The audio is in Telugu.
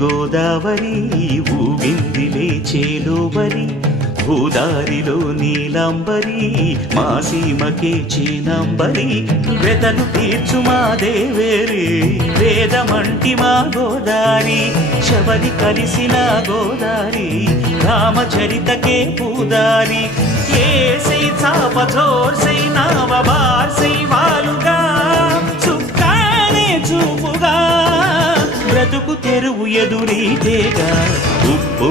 గోదావరి ఊగిందిలే చేలోబరి భూదారిలో నీలాంబరి మా సీమకే చీనాంబరి వెతలు తీర్చు మా దేవేరి వేదమంటి మా గోదారి శబరి కలిసిన గోదారి రామచరితకే పూదారి ఏసై చాప జోర్సై నావ బార్సై వాలుగా చుక్కానే చూపుగా బ్రతుకు తెరువు ఎదురీతేగా ఉప్పు